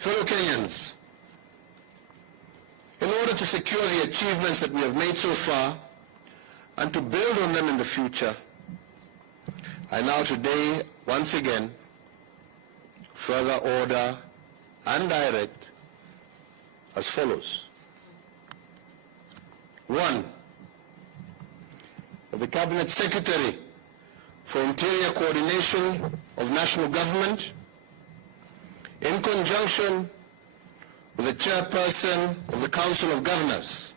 Fellow Kenyans, in order to secure the achievements that we have made so far and to build on them in the future, I now today, once again, further order and direct as follows. 1. The Cabinet Secretary for Interior Coordination of National Government, in conjunction with the Chairperson of the Council of Governors,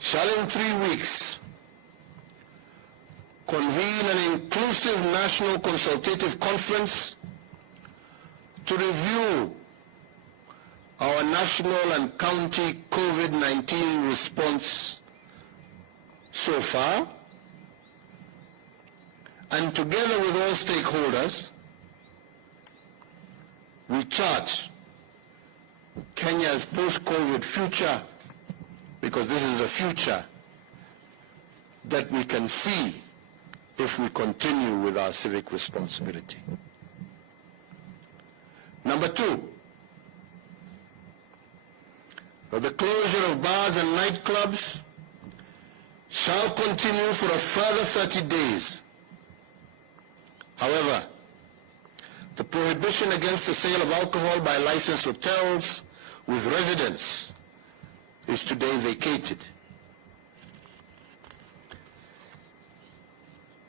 shall in 3 weeks convene an inclusive national consultative conference to review our national and county COVID-19 response so far, and together with all stakeholders, we chart Kenya's post-COVID future, because this is a future that we can see if we continue with our civic responsibility. Number 2, the closure of bars and nightclubs shall continue for a further 30 days. However, the prohibition against the sale of alcohol by licensed hotels with residents is today vacated.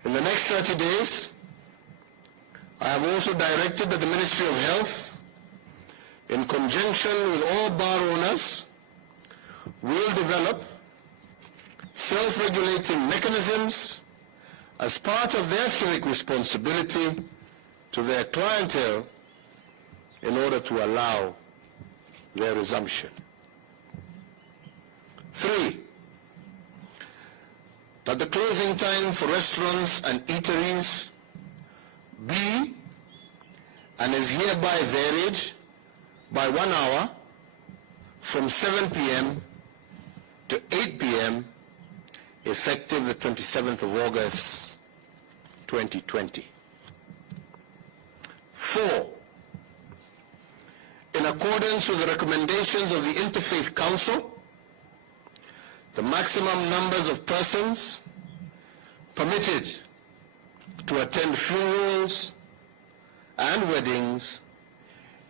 In the next 30 days, I have also directed that the Ministry of Health, in conjunction with all bar owners, will develop self-regulating mechanisms as part of their civic responsibility to their clientele in order to allow their resumption. 3, that the closing time for restaurants and eateries be and is hereby varied by 1 hour from 7 p.m. to 8 p.m. effective the 27th of August, 2020. 4, in accordance with the recommendations of the Interfaith Council, the maximum numbers of persons permitted to attend funerals and weddings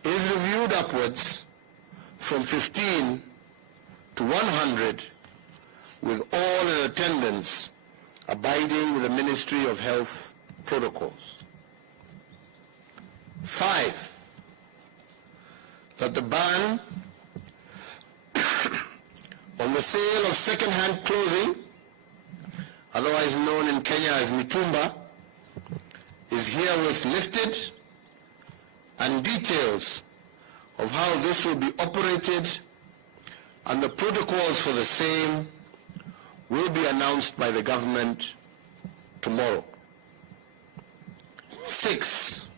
is reviewed upwards from 15 to 100, with all in attendance abiding with the Ministry of Health protocols. 5, that the ban on the sale of second-hand clothing, otherwise known in Kenya as mitumba, is herewith lifted, and details of how this will be operated and the protocols for the same will be announced by the government tomorrow. 6,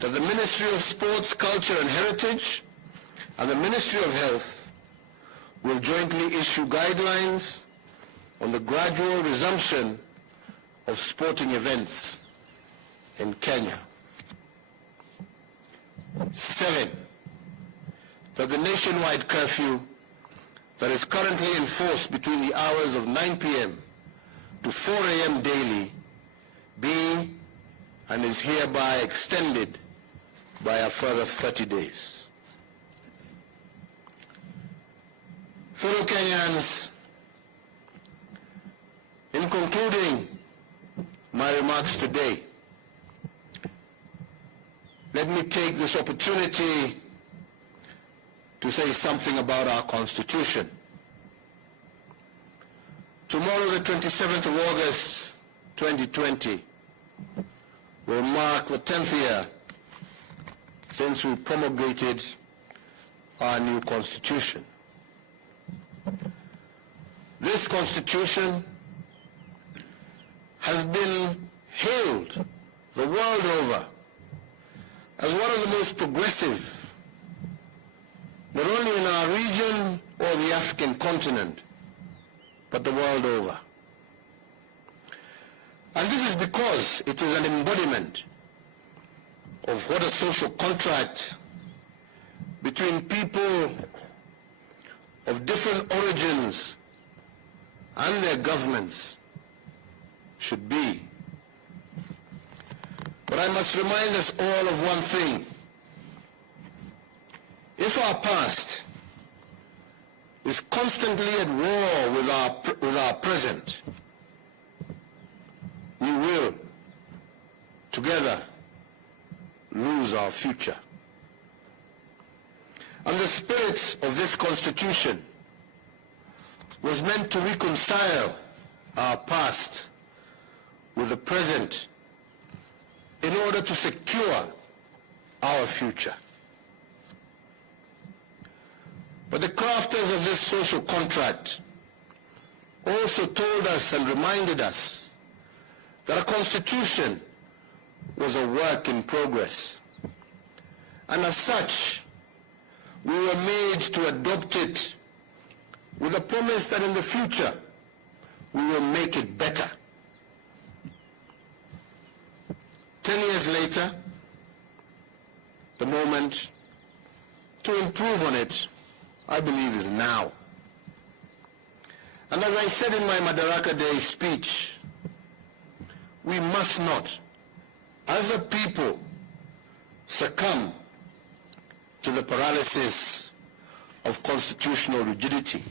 that the Ministry of Sports, Culture and Heritage and the Ministry of Health will jointly issue guidelines on the gradual resumption of sporting events in Kenya. 7, that the nationwide curfew that is currently in force between the hours of 9 p.m. to 4 a.m. daily be and is hereby extended by a further 30 days. Fellow Kenyans, in concluding my remarks today, let me take this opportunity to say something about our Constitution. Tomorrow, the 27th of August, 2020, will mark the 10th year since we promulgated our new Constitution. This Constitution has been hailed the world over as one of the most progressive, not only in our region or the African continent, but the world over. And this is because it is an embodiment of what a social contract between people of different origins and their governments should be. But I must remind us all of one thing. If our past is constantly at war with our present, we will, together, lose our future. And the spirit of this Constitution was meant to reconcile our past with the present in order to secure our future. But the crafters of this social contract also told us and reminded us that a constitution was a work in progress. And as such, we were made to adopt it with a promise that in the future we will make it better. 10 years later, the moment to improve on it, I believe, is now. And as I said in my Madaraka Day speech, we must not, as a people, succumb to the paralysis of constitutional rigidity.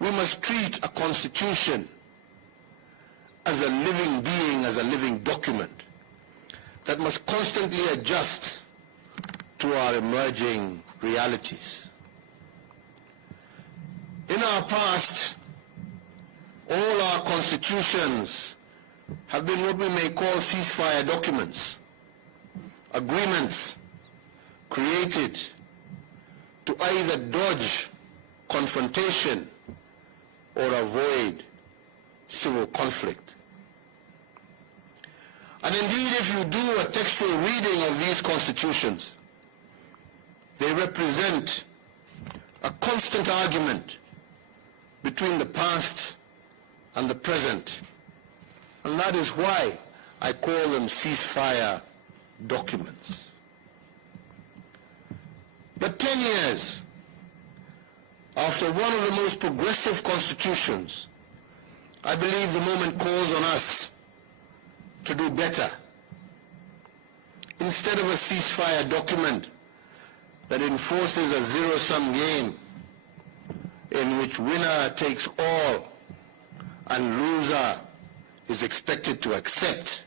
We must treat a constitution as a living being, as a living document that must constantly adjust to our emerging realities. In our past, all our constitutions have been what we may call ceasefire documents, agreements created to either dodge confrontation or avoid civil conflict. And indeed, if you do a textual reading of these constitutions, they represent a constant argument between the past and the present. And that is why I call them ceasefire documents. But 10 years after one of the most progressive constitutions, I believe the moment calls on us to do better. Instead of a ceasefire document that enforces a zero-sum game in which winner takes all and loser is expected to accept,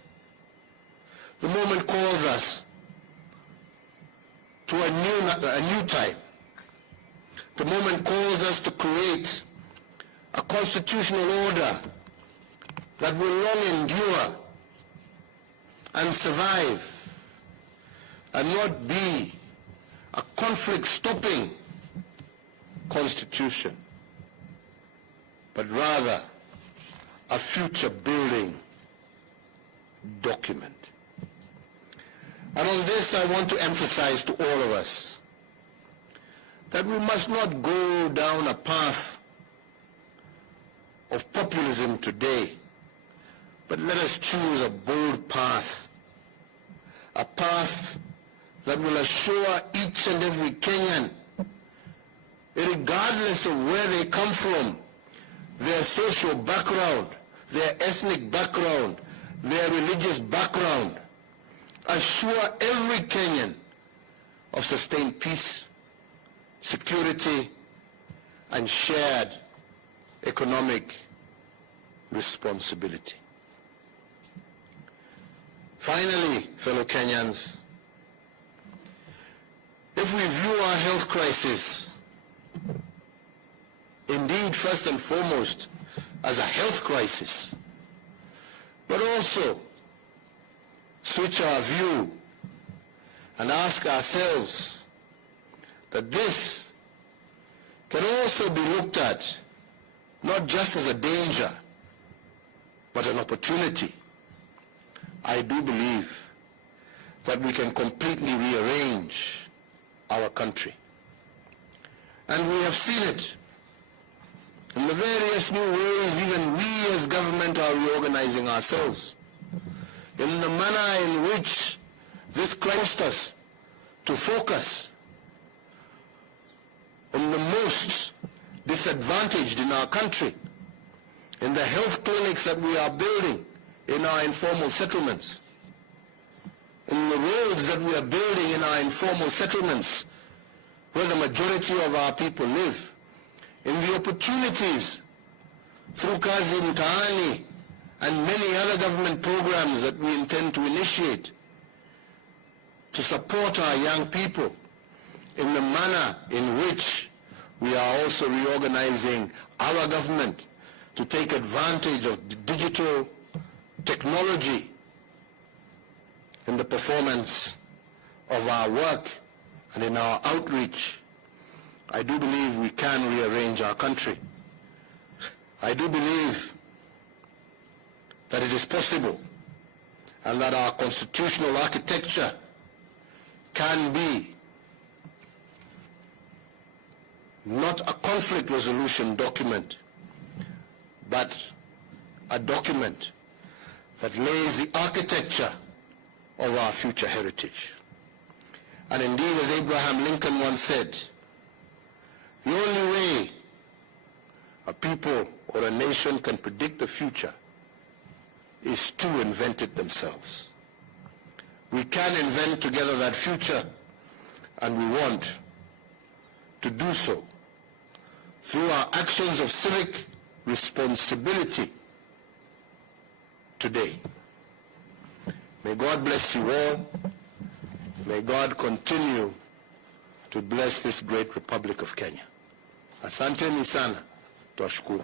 the moment calls us to a new time. The moment calls us to create a constitutional order that will long endure and survive and not be a conflict-stopping constitution, but rather a future-building document. And on this, I want to emphasize to all of us that we must not go down a path of populism today, but let us choose a bold path, a path that will assure each and every Kenyan, regardless of where they come from, their social background, their ethnic background, their religious background, assure every Kenyan of sustained peace, security, and shared economic responsibility. Finally, fellow Kenyans, if we view our health crisis indeed first and foremost as a health crisis, but also switch our view and ask ourselves that this can also be looked at not just as a danger, but an opportunity, I do believe that we can completely rearrange our country. And we have seen it in the various new ways even we as government are reorganizing ourselves, in the manner in which This caused us to focus on the most disadvantaged in our country, in the health clinics that we are building in our informal settlements, in the roads that we are building in our informal settlements where the majority of our people live, in the opportunities through Kazi Mtaani and many other government programs that we intend to initiate to support our young people in the manner in which we are also reorganizing our government to take advantage of the digital technology in the performance of our work and in our outreach. I do believe we can rearrange our country. I do believe that it is possible and that our constitutional architecture can be not a conflict resolution document, but a document that lays the architecture of our future heritage. And indeed, as Abraham Lincoln once said, the only way a people or a nation can predict the future is to invent it themselves. We can invent together that future, and we want to do so through our actions of civic responsibility today. May God bless you all. May God continue to bless this great Republic of Kenya. Asanteni sana, twashukuru.